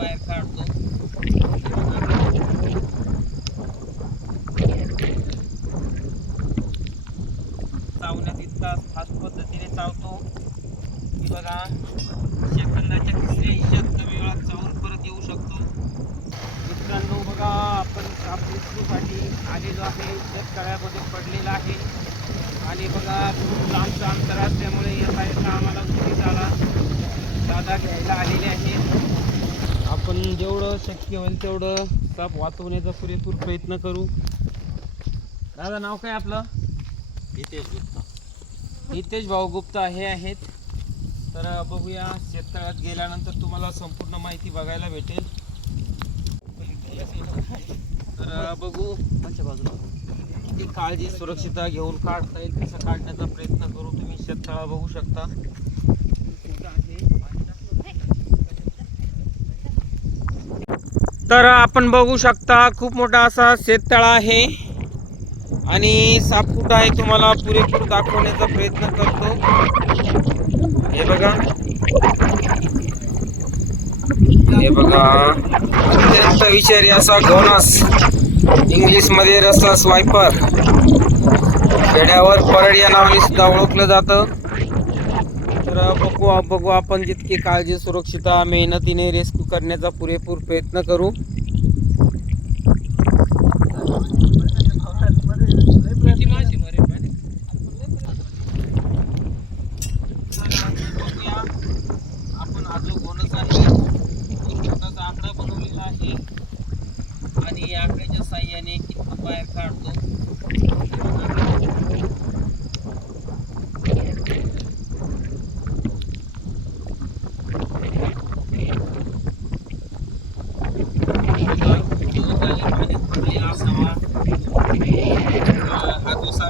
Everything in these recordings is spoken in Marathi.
बाहेर काढतो. चावण्यात इतका फास्ट पद्धतीने चावतो. की बघा सेकंदाच्या तिसऱ्या हिशात कमी वेळात चावून परत येऊ शकतो. मित्रांनो बघा आपण कापूसाठी आलेलो आहे. शेतकऱ्यामध्ये पडलेला आहे. आणि बघा खूप लांबचं अंतर असल्यामुळे या येता आम्हाला उशीर झाला दादा घ्यायला आलेले आहेत. आपण जेवढं शक्य होईल तेवढं साप वाचवण्याचा पुरेपूर प्रयत्न करू. दादा नाव काय आपलं? हितेश गुप्ता. हितेश भाऊ गुप्ता हे आहेत. तर बघूया शेततळ्यात गेल्यानंतर तुम्हाला संपूर्ण माहिती बघायला भेटेल. तर बघू. बाजूला किती काळजी सुरक्षितता घेऊन काढता येईल तसं काढण्याचा प्रयत्न करू. तुम्ही शेततळा बघू शकता. तर आपण बघू शकता खूप मोठा असा शेततळा आहे. आणि साप आहे तुम्हाला पुरेपूर दाखवण्याचा प्रयत्न करतो. हे बघा. हे बघा. अत्यंत विचारी असा घोणस. इंग्लिशमध्ये रस्ता स्वायपर खेड्यावर परड या नावाने सुद्धा ओळखलं जातं. तर बघू बघू आपण जितकी काळजी सुरक्षितता मेहनतीने रेस्क्यू करण्याचा पुरेपूर प्रयत्न करू आपण हा जो बोनस आहे तो छोटासा आकडा बनवलेला आहे आणि या आकड्याच्या साह्याने कितपत बाहेर काढतो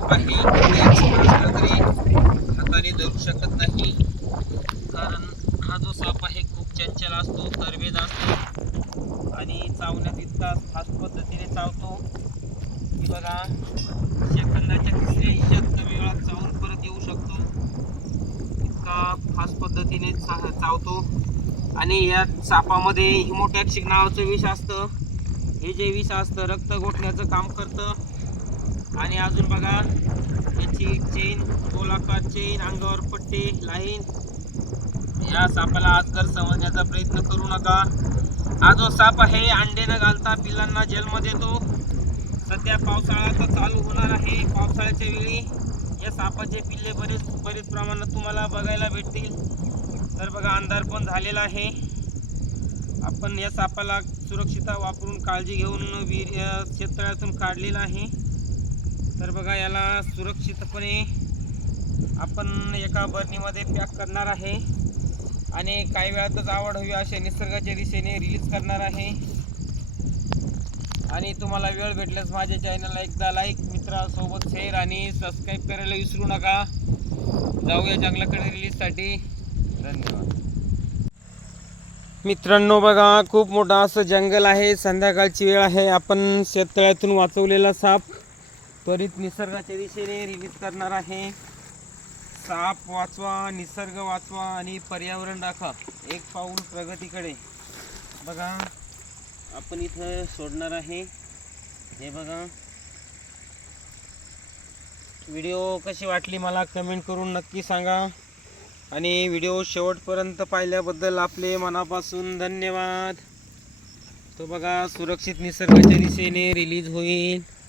हा आहे तरी हाताने धरू शकत नाही. कारण हा जो साप आहे खूप चंचल असतो तरबेज असतो. आणि चावण्यात इतका फास्ट पद्धतीने चावतो की बघा सेकंदाच्या तिसऱ्या हिशात कमी वेळात चावून परत येऊ शकतो. इतका फास्ट पद्धतीने चा चावतो. आणि या सापामध्ये हिमोटॅक्सिक नावाचं विष असतं. हे जे विष असतं रक्त गोठण्याचं काम करतं. आणि अजून बघा याची चेन गोलाकार चेन अंगावर पट्टे लाईन या सापाला आजगर समजण्याचा प्रयत्न करू नका. हा जो साप आहे अंडे न घालता पिल्लांना जन्म देतो. सध्या पावसाळा तर चालू होणार आहे. पावसाळ्याच्या वेळी या सापाचे पिल्ले बरेच बरेच प्रमाणात तुम्हाला बघायला भेटतील. तर बघा अंधार पण झालेला आहे. आपण या सापाला सुरक्षिता वापरून काळजी घेऊन वीर या शेततळ्यातून काढलेला आहे. तर बघा याला सुरक्षितपणे आपण एका बर्नीमध्ये पॅक करणार आहे. आणि काही वेळातच आवड हवी अशा निसर्गाच्या दिशेने रिलीज करणार आहे. आणि तुम्हाला वेळ भेटल्यास माझ्या चॅनलला एकदा लाईक मित्रासोबत शेअर आणि सबस्क्राईब करायला विसरू नका. जाऊया जंगलाकडे रिलीजसाठी धन्यवाद. मित्रांनो बघा खूप मोठं असं जंगल आहे. संध्याकाळची वेळ आहे. आपण शेततळ्यातून वाचवलेला साप. त्वरित निसर्गाच्या दिशेने रिलीज करणार आहे. साप वाचवा निसर्ग वाचवा आणि पर्यावरण राखा एक पाऊल प्रगतीकडे. बघा आपण इथं सोडणार आहे. हे बघा. व्हिडिओ कशी वाटली मला कमेंट करून नक्की सांगा. आणि व्हिडिओ शेवटपर्यंत पाहिल्याबद्दल आपले मनापासून धन्यवाद. तो बघा सुरक्षित निसर्गाच्या दिशेने रिलीज होईल.